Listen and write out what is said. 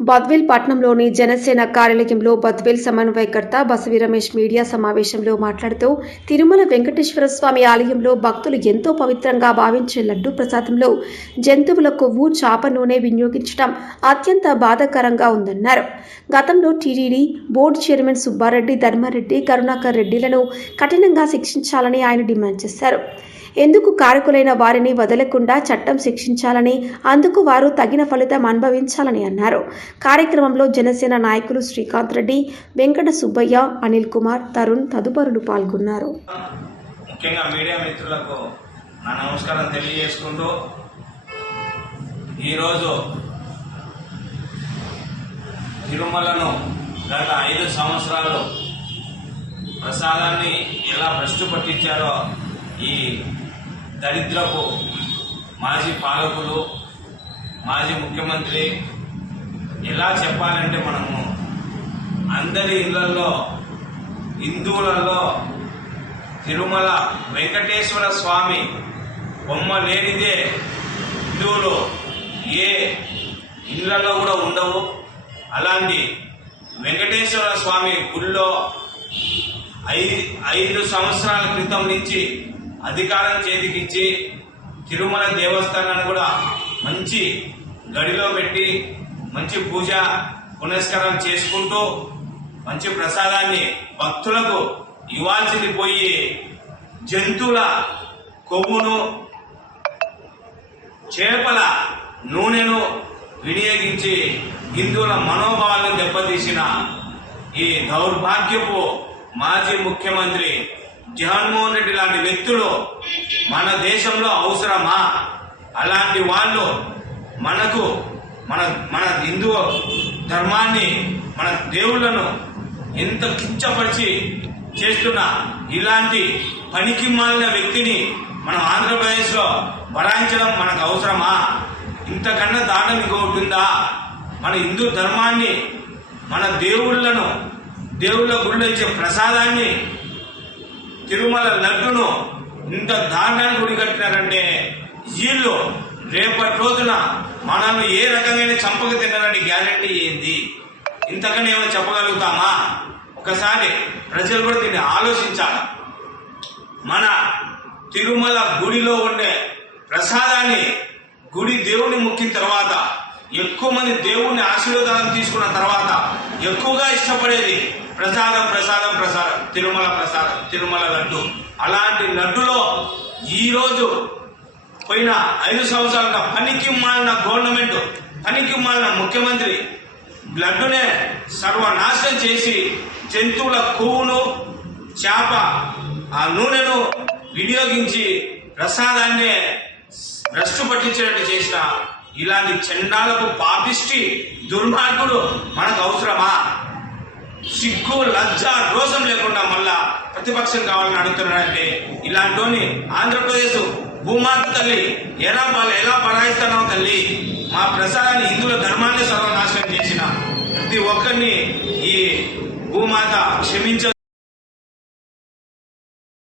బద్వేల్ పట్నంలోని జనసేన కార్యాలయంలో బద్వేల్ సమన్వయకర్త బసవి రమేష్ మీడియా సమావేశంలో మాట్లాడుతూ తిరుమల వెంకటేశ్వర స్వామి ఆలయంలో భక్తులు ఎంతో పవిత్రంగా భావించే లడ్డు ప్రసాదంలో జంతువుల కొవ్వు చాప నూనె వినియోగించడం అత్యంత బాధాకరంగా ఉందన్నారు. గతంలో TTD board chairman Subbareddy Dharmareddy Karunakar రెడ్డిలను కఠినంగా శిక్షించాలని ఆయన డిమాండ్ చేశారు. ఎందుకు కారకులైన వారిని వదలకుండా చట్టం శిక్షించాలని అందుకు వారు తగిన ఫలితం అనుభవించాలని అన్నారు. కార్యక్రమంలో జనసేన నాయకులు శ్రీకాంత్ రెడ్డి వెంకట సుబ్బయ్య అనిల్ కుమార్ తరుణ్ తదుపరులు పాల్గొన్నారు. ముఖ్యంగా మీడియా మిత్రులకు నా నమస్కారం తెలియజేసుకుంటూ ఈరోజు తిరుమలను గత ఐదు సంవత్సరాలు ప్రసాదాన్ని ఎలా భ్రష్టు పట్టించారో ఈ దరిద్రపు మాజీ పాలకులు మాజీ ముఖ్యమంత్రి ఎలా చెప్పాలంటే మనము అందరి ఇళ్ళలో హిందువులలో తిరుమల వెంకటేశ్వర స్వామి బొమ్మ లేనిదే హిందువులు ఏ ఇళ్ళలో కూడా ఉండవు. అలాంటి వెంకటేశ్వర స్వామి గుళ్ళో ఐదు ఐదు సంవత్సరాల క్రితం నుంచి అధికారం చేతికిచ్చి తిరుమల దేవస్థానాన్ని కూడా మంచి గడిలో పెట్టి మంచి పూజ పునస్కారం చేసుకుంటూ మంచి ప్రసాదాన్ని భక్తులకు ఇవ్వాల్సింది పోయి జంతువుల కొవ్వును చేపల నూనెను వినియోగించి హిందువుల మనోభావాలను దెబ్బతీసిన ఈ దౌర్భాగ్యపు మాజీ ముఖ్యమంత్రి జగన్మోహన్ రెడ్డి లాంటి వ్యక్తులు మన దేశంలో అవసరమా? అలాంటి వాళ్ళు మనకు మన మన హిందూ ధర్మాన్ని మన దేవుళ్ళను ఎంత కించపరిచి చేస్తున్న ఇలాంటి పనికి మాలిన వ్యక్తిని మనం ఆంధ్రప్రదేశ్లో బలాయించడం మనకు అవసరమా? ఇంతకన్నా దానం ఇంకొకటి ఉందా? మన హిందూ ధర్మాన్ని మన దేవుళ్ళను దేవుళ్ళ గుళ్ళో ఇచ్చే ప్రసాదాన్ని తిరుమల లడ్డును ఇంత దారుణాన్ని గుడికట్టినారంటే వీళ్ళు రేపటి రోజున మనల్ని ఏ రకంగా చంపక తిన్నారని గ్యారంటీ ఏంది? ఇంతకన్నా ఏమైనా చెప్పగలుగుతామా? ఒకసారి ప్రజలు కూడా దీన్ని ఆలోచించాలి. మన తిరుమల గుడిలో ఉండే ప్రసాదాన్ని గుడి దేవుని మొక్కిన తర్వాత ఎక్కువ మంది దేవుని ఆశీర్వాదాలను తీసుకున్న తర్వాత ఎక్కువగా ఇష్టపడేది ప్రసాదం ప్రసాదం ప్రసాదం. తిరుమల ప్రసాదం తిరుమల లడ్డు. అలాంటి లడ్డులో ఈరోజు పోయిన ఐదు సంవత్సరాలుగా పనికి మాలిన గవర్నమెంట్ పనికి మాలిన ముఖ్యమంత్రి లడ్డునే సర్వనాశనం చేసి జంతువుల కొవ్వును చేప ఆ నూనెను వినియోగించి ప్రసాదాన్నే భ్రష్టు పట్టించినట్టు చేసిన ఇలాంటి చండాలకు పాపిష్టి దుర్మార్గుడు మనకు అవసరం. సిగ్గు లజ్జ రోషం లేకుండా మళ్ళా ప్రతిపక్షం కావాలని అడుగుతున్నాడంటే ఇలాంటి ఆంధ్రప్రదేశ్ భూమాత తల్లి ఎలా ఎలా పరాయిస్తున్నావు తల్లి? మా ప్రసాదాన్ని హిందువుల ధర్మాన్ని సర్వనాశనం చేసిన ప్రతి ఒక్కరిని ఈ భూమాత క్షమించ